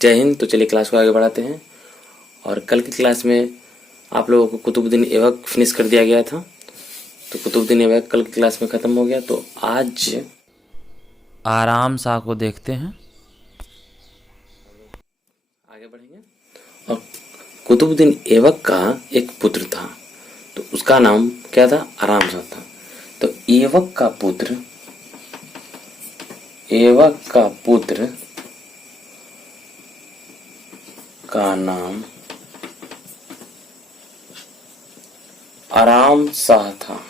जय हिंद। तो चलिए क्लास को आगे बढ़ाते हैं। और कल की क्लास में आप लोगों को कुतुबुद्दीन ऐबक फिनिश कर दिया गया था। तो कुतुबुद्दीन ऐबक कल की क्लास में ख़त्म हो गया। तो आज आराम शाह को देखते हैं। आगे बढ़ेंगे। और कुतुबुद्दीन ऐबक का एक पुत्र था, तो उसका नाम क्या था? आराम शाह था। तो ऐबक का पुत्र का नाम आराम शाह था।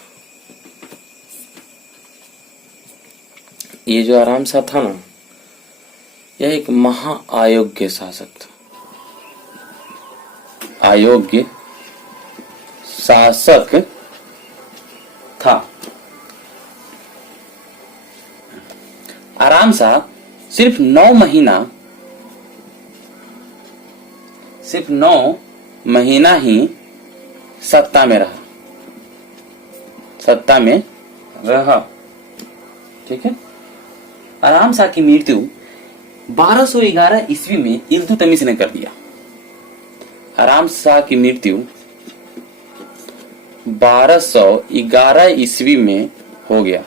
ये जो आराम शाह था ना, यह एक महाअयोग्य शासक था। अयोग्य शासक था। आराम शाह सिर्फ 9 महीना ही सत्ता में रहा। ठीक है। आराम शाह की मृत्यु 1211 ईस्वी में इल्तुतमिश ने कर दिया। आराम शाह की मृत्यु 1211 ईस्वी में हो गया।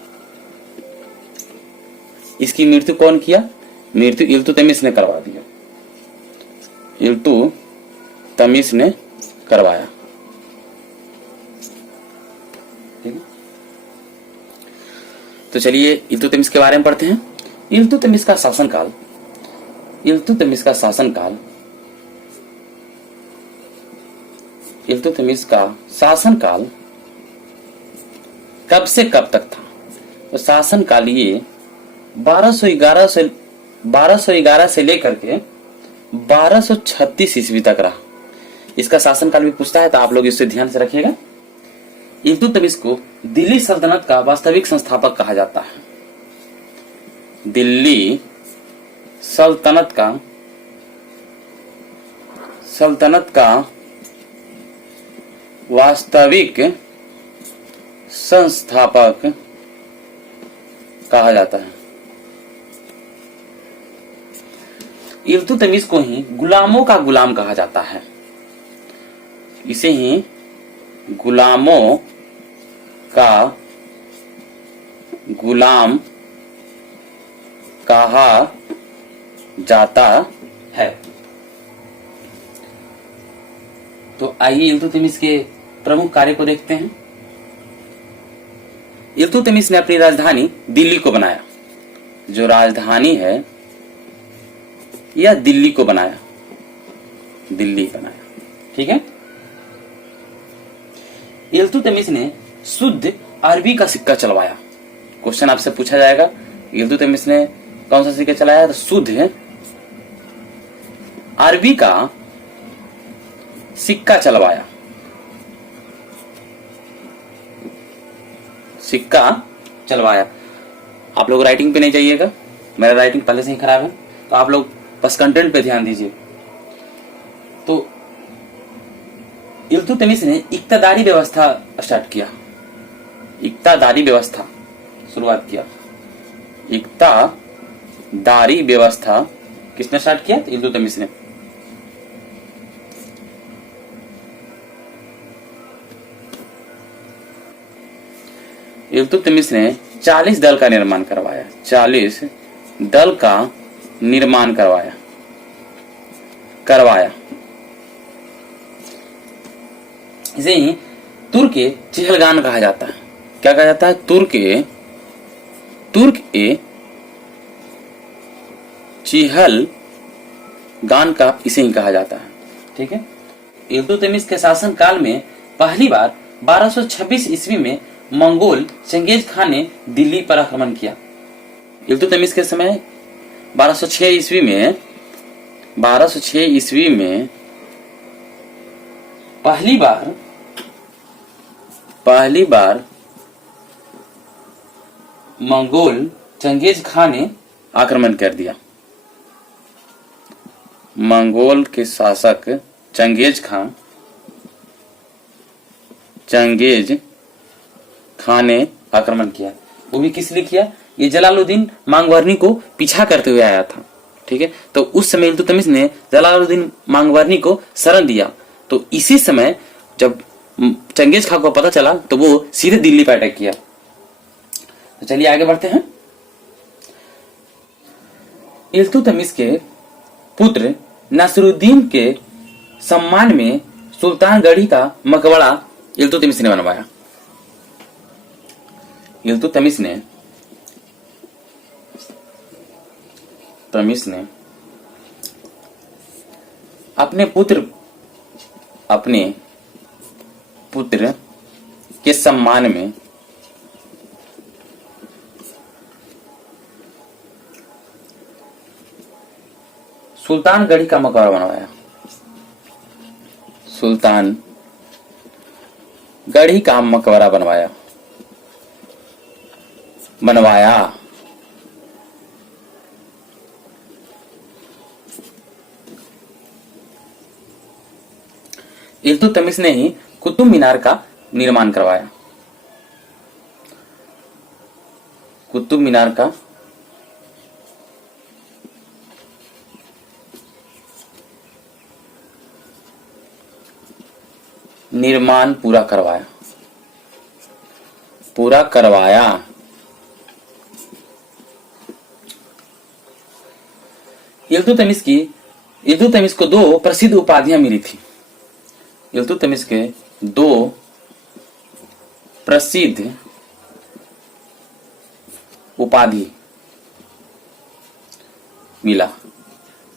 इसकी मृत्यु कौन किया? मृत्यु इल्तुतमिश ने करवा दिया। इल्तुतमिश ने करवाया। ठीक है। तो चलिए इल्तुतमिश के बारे में पढ़ते हैं। इल्तुतमिश का शासनकाल कब से कब तक था? तो शासनकाल ये 1211 से लेकर के 1236 ईस्वी तक रहा। इसका शासनकाल भी पूछता है, तो आप लोग इसे ध्यान से रखिएगा। इल्तुतमिश को दिल्ली सल्तनत का वास्तविक संस्थापक कहा जाता है। दिल्ली सल्तनत का वास्तविक संस्थापक कहा जाता है। इल्तुतमिश को ही गुलामों का गुलाम कहा जाता है। इसे ही गुलामों का गुलाम कहा जाता है। तो आइए इल्तुतमिश के प्रमुख कार्य को देखते हैं। इल्तुतमिश ने अपनी राजधानी दिल्ली को बनाया। जो राजधानी है यह दिल्ली को बनाया। ठीक है। इल्तुतमिश ने शुद्ध अरबी का सिक्का चलवाया। क्वेश्चन आपसे पूछा जाएगा, इल्तुतमिश ने कौन सा सिक्का चलाया? तो शुद्ध अरबी का सिक्का चलवाया। आप लोग राइटिंग पे नहीं जाइएगा, मेरा राइटिंग पहले से ही खराब है, तो आप लोग बस कंटेंट पे ध्यान दीजिए। तो इल्तुतमिश ने इक्तादारी व्यवस्था शुरुआत किया। इक्तादारी व्यवस्था किसने स्टार्ट किया? तो इल्तुतमिश ने। इल्तुतमिश ने 40 दल का निर्माण करवाया। इसे ही तुर्क ए चहलगान कहा जाता है। क्या कहा जाता है? तुर्क ए चहलगान का इसे ही कहा जाता है। ठीक है। इल्तुतमिश के शासन काल में पहली बार 1226 ईस्वी में मंगोल चंगेज खान ने दिल्ली पर आक्रमण किया। इल्तुतमिश के समय 1206 ईस्वी में पहली बार मंगोल चंगेज खान ने आक्रमण कर दिया। मंगोल के शासक चंगेज खान ने आक्रमण किया। वो भी किस लिए किया? ये जलालुद्दीन मांगवर्नी को पीछा करते हुए आया था। ठीक है। तो उस समय इल्तुतमिश ने जलालुद्दीन मांगवरनी को शरण दिया। तो इसी समय जब चंगेज खान को पता चला तो वो सीधे दिल्ली पर अटैक किया। तो चलिए आगे बढ़ते हैं। इल्तुतमिश के पुत्र नसरुद्दीन के सम्मान में सुल्तानगढ़ी का मकबरा इल्तुतमिश ने बनवाया। इल्तुतमिश ने अपने पुत्र के सम्मान में सुल्तानगढ़ी का मकबरा बनवाया। सुल्तानगढ़ी का मकबरा बनवाया। इल्तुतमिश ने ही कुतुब मीनार का निर्माण करवाया। कुतुब मीनार का निर्माण पूरा करवाया। इल्तुतमिश को दो प्रसिद्ध उपाधियां मिली थी। इल्तुतमिश के दो प्रसिद्ध उपाधि मिला।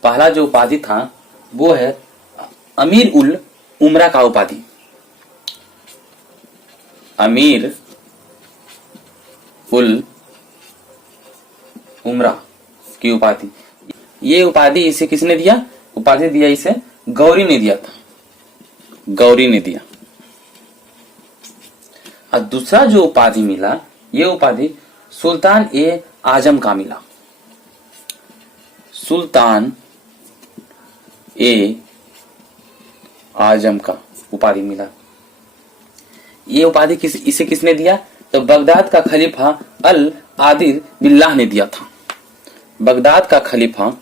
पहला जो उपाधि था वो है अमीर उल उमरा का उपाधि। अमीर उल उमरा की उपाधि। ये उपाधि इसे किसने दिया? उपाधि दिया इसे गौरी ने दिया था। गौरी ने दिया। और दूसरा जो उपाधि मिला, ये उपाधि सुल्तान ए आजम का मिला। सुल्तान ए आजम का उपाधि मिला। ये उपाधि इसे किसने दिया? तो बगदाद का खलीफा अल आदिल बिल्लाह ने दिया था। बगदाद का खलीफा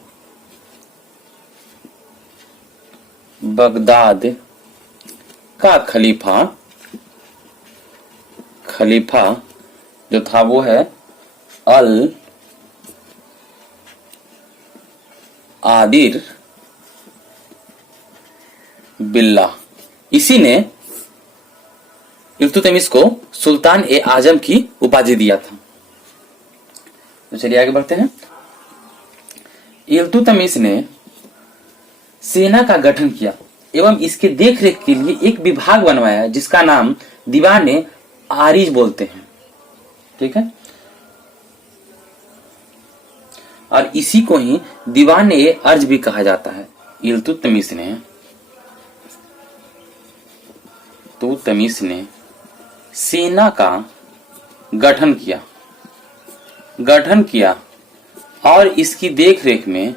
जो था वो है अल आदिर बिल्ला। इसी ने इल्तुतमिश को सुल्तान ए आजम की उपाधि दिया था। तो चलिए आगे बढ़ते हैं। इल्तुतमिश ने सेना का गठन किया एवं इसके देखरेख के लिए एक विभाग बनवाया जिसका नाम दीवान ए आरिज बोलते हैं। ठीक है। और इसी को ही दीवान ए अर्ज भी कहा जाता है। इल्तुतमिश ने सेना का गठन किया और इसकी देखरेख में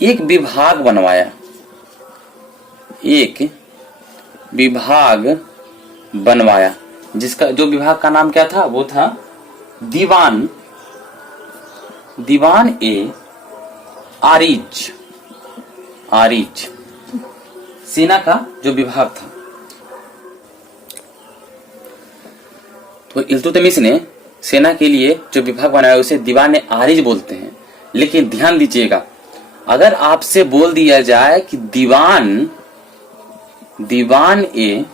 एक विभाग बनवाया जिसका जो विभाग का नाम क्या था? वो था दीवान ए आरिज। सेना का जो विभाग था। तो इल्तुतमिश ने सेना के लिए जो विभाग बनाया उसे दीवान ए आरिज बोलते हैं। लेकिन ध्यान दीजिएगा, अगर आपसे बोल दिया जाए कि दीवान ए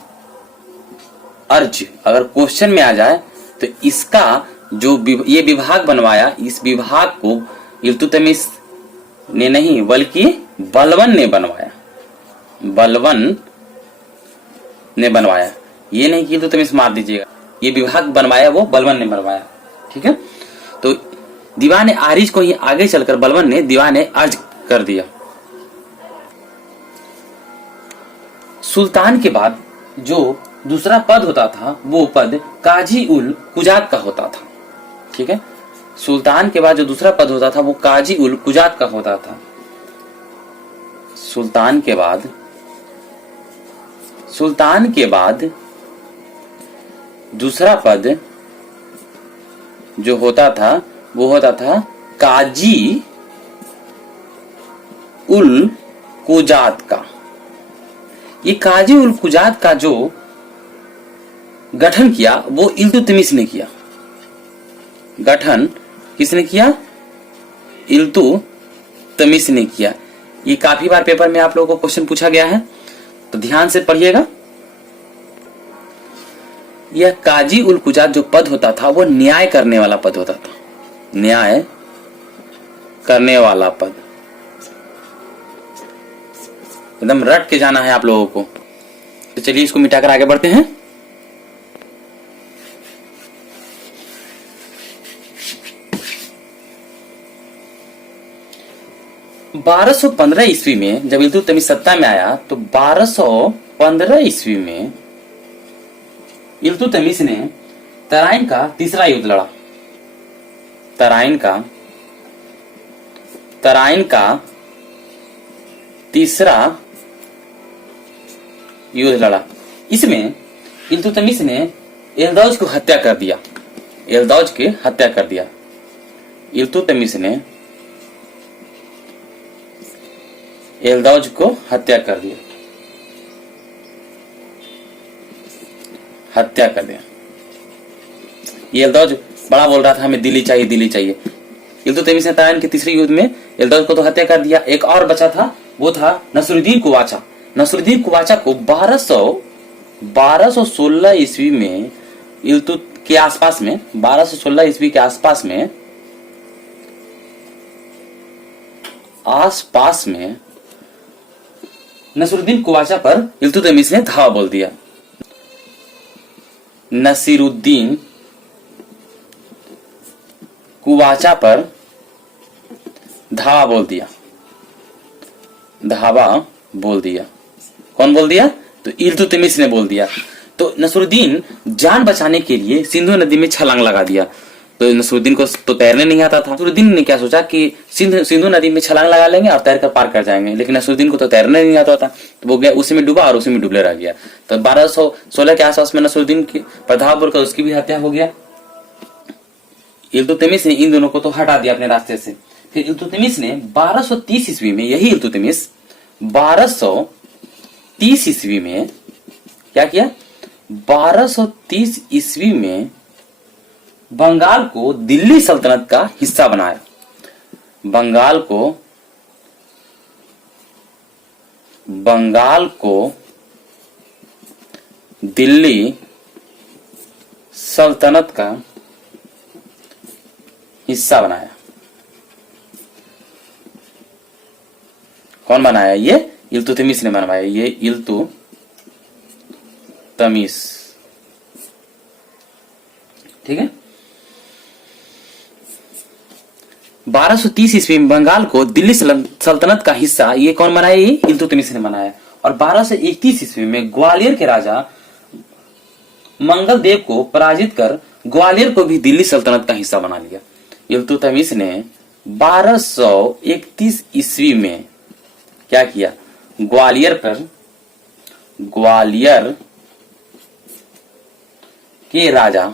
अर्ज अगर क्वेश्चन में आ जाए तो इसका जो ये विभाग बनवाया, इस विभाग को इल्तुतमिश ने नहीं बल्कि बलबन ने बनवाया। ये नहीं कि इल्तुतमिश मार दीजिएगा, ये विभाग बनवाया वो बलबन ने बनवाया। ठीक है। तो दीवान ए आरिज को ही आगे चलकर बलबन ने दीवान ए अर्ज कर दिया। सुल्तान के बाद जो दूसरा पद होता था वो पद काजी उल कुजात का होता था। ठीक है। सुल्तान के बाद जो दूसरा पद होता था वो काजी उल कुजात का होता था। सुल्तान के बाद दूसरा पद जो होता था वो होता था काजी उल कुजात का। ये काजी उल कुजात का जो गठन किया वो इल्तुतमिश ने किया। गठन किसने किया? इल्तुतमिश ने किया। ये काफी बार पेपर में आप लोगों को क्वेश्चन पूछा गया है, तो ध्यान से पढ़िएगा। यह काजी उल कुजात जो पद होता था वो न्याय करने वाला पद होता था। न्याय करने वाला पद, एकदम रट के जाना है आप लोगों को। तो चलिए इसको मिटाकर आगे बढ़ते हैं। बारह सौ 15 ईस्वी में जब इल्तुतमिश सत्ता में आया तो 1215 ईस्वी में इल्तुतमिश ने तराइन का तीसरा युद्ध लड़ा। तराइन का तीसरा युद्ध लड़ा। इसमें इल्तुतमिश ने एल्दौज को हत्या कर दिया। एल्दौज की हत्या कर दिया। इल्तुतमिश ने एल्दौज को हत्या कर दिया। हत्या कर दिया। ये एल्दौज बड़ा बोल रहा था हमें दिल्ली चाहिए, दिल्ली चाहिए। इल्तुतमिश ने तराइन के तीसरे युद्ध में एल्दौज को तो हत्या कर दिया। एक और बचा था, वो था नसरुद्दीन कुवाचा। नसरुद्दीन कुवाचा को 1216 ईस्वी में के आसपास में 1216 ईस्वी के आसपास में नसरुद्दीन कुवाचा पर इल्तुतमिश ने धावा बोल दिया। नसीरुद्दीन कुवाचा पर धावा बोल दिया। धावा बोल दिया। कौन बोल दिया? तो इल्तुतमिश ने बोल दिया। तो नसरुद्दीन जान बचाने के लिए सिंधु नदी में छलांग लगा दिया। तो नसरुद्दीन को तो तैरने नहीं आता था। नसरुद्दीन ने क्या सोचा कि सिंधु नदी में छलांग लगा लेंगे और तैर कर पार कर जाएंगे, लेकिन नसरुद्दीन को तो तैरने नहीं आता था। तो वो गया, उसी में डूबा और उसी में डुबले रह गया। तो 1216 के आसपास में नसरुद्दीन की प्रधाव बोलकर उसकी भी हत्या हो गया। इल्तुतमिश ने इन दोनों को तो हटा दिया अपने रास्ते से। फिर इल्तुतमिश ने 1230 ईस्वी में, यही इल्तुतमिश 1230 ईस्वी में क्या किया? 1230 ईस्वी में बंगाल को दिल्ली सल्तनत का हिस्सा बनाया। बंगाल को दिल्ली सल्तनत का हिस्सा बनाया। कौन बनाया? ये इल्तुतमिश ने बनवाया। ये इल्तुतमिश, ठीक है। 1230 ईस्वी में बंगाल को दिल्ली सल्तनत का हिस्सा ये कौन बनाया? ये इल्तुतमिश ने बनाया। और 1231 ईस्वी में ग्वालियर के राजा मंगल देव को पराजित कर ग्वालियर को भी दिल्ली सल्तनत का हिस्सा बना लिया। इल्तुतमिश ने 1231 ईस्वी में क्या किया? ग्वालियर के राजा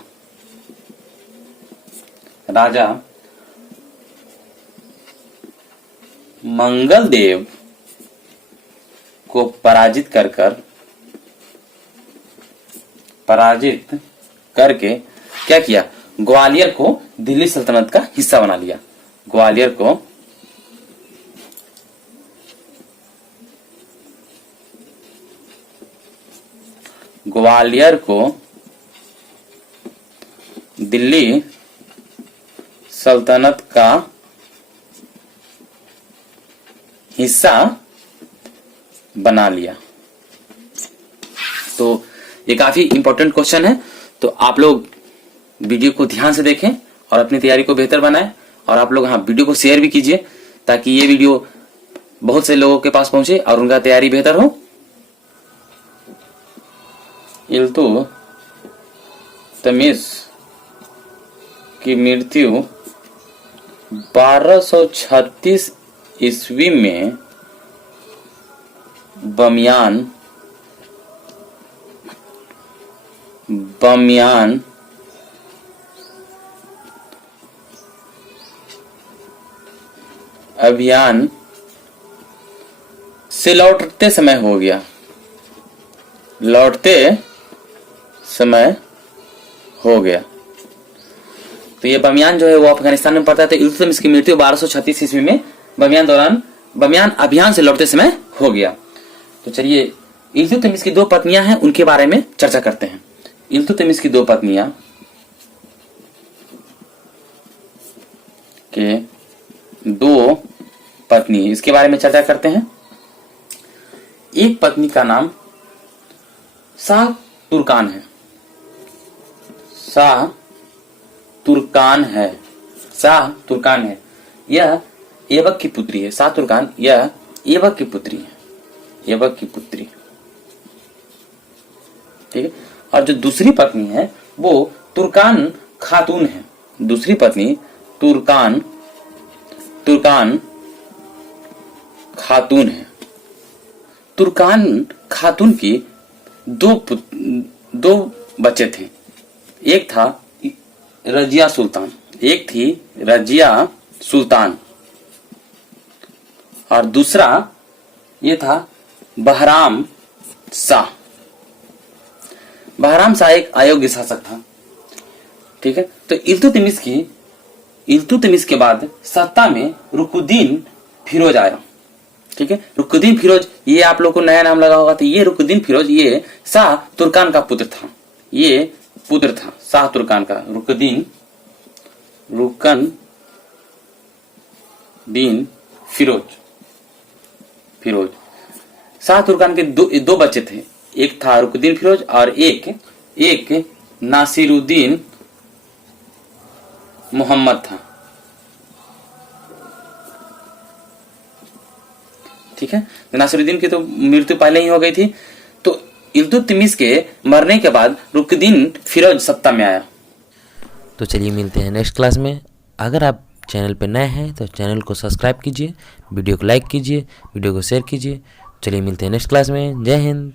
मंगल देव को पराजित करके क्या किया? ग्वालियर को दिल्ली सल्तनत का हिस्सा बना लिया। ग्वालियर को दिल्ली सल्तनत का हिस्सा बना लिया। तो ये काफी इंपॉर्टेंट क्वेश्चन है। तो आप लोग वीडियो को ध्यान से देखें और अपनी तैयारी को बेहतर बनाएं। और आप लोग वीडियो को शेयर भी कीजिए ताकि ये वीडियो बहुत से लोगों के पास पहुंचे और उनका तैयारी बेहतर हो। इल्तुतमिश की मृत्यु 1236 ईस्वी में बामियान अभियान से लौटते समय हो गया। लौटते समय हो गया। तो ये बामियान जो है वो अफगानिस्तान में पड़ता है। तो इल्तुतमिश की मृत्यु 1236 ईस्वी में बामियान अभियान से लौटते समय हो गया। तो चलिए इल्तुतमिश की 2 पत्नियां हैं, उनके बारे में चर्चा करते हैं। इल्तुतमिश की 2 पत्नियां के 2 पत्नी, इसके बारे में चर्चा करते हैं। एक पत्नी का नाम शाह तुर्कान है। शाह तुर्कान है। शाह तुर्कान है। यह ऐबक की पुत्री है। शाह तुर्कान यह ऐबक की पुत्री है। ऐबक की पुत्री, ठीक है। और जो दूसरी पत्नी है वो तुर्कान खातून है। दूसरी पत्नी तुर्कान खातून है। तुर्कान खातून की 2 बच्चे थे। एक था रजिया सुल्तान, एक थी रजिया सुल्तान, और दूसरा ये था बहराम शाह। बहराम शाह एक अयोग्य शासक था, ठीक है। तो इल्तुतमिश के बाद सत्ता में रुकुद्दीन फिरोज आया, ठीक है। रुकुद्दीन फिरोज, ये आप लोग को नया नाम लगा होगा। तो ये रुकुद्दीन फिरोज ये शाह तुर्कान का पुत्र था। ये पुत्र था शाह तुर्कान का, रुकुद्दीन फिरोज। शाह तुर्कान के 2 बच्चे थे। एक था रुकुद्दीन फिरोज और एक नासिरुद्दीन मोहम्मद था, ठीक है। नासिरुद्दीन की तो मृत्यु पहले ही हो गई थी। तो इल्तुतमिश के मरने के बाद रुकुद्दीन फिरोज सत्ता में आया। तो चलिए मिलते हैं नेक्स्ट क्लास में। अगर आप चैनल पर नए हैं तो चैनल को सब्सक्राइब कीजिए, वीडियो को लाइक कीजिए, वीडियो को शेयर कीजिए। चलिए मिलते हैं नेक्स्ट क्लास में। जय हिंद।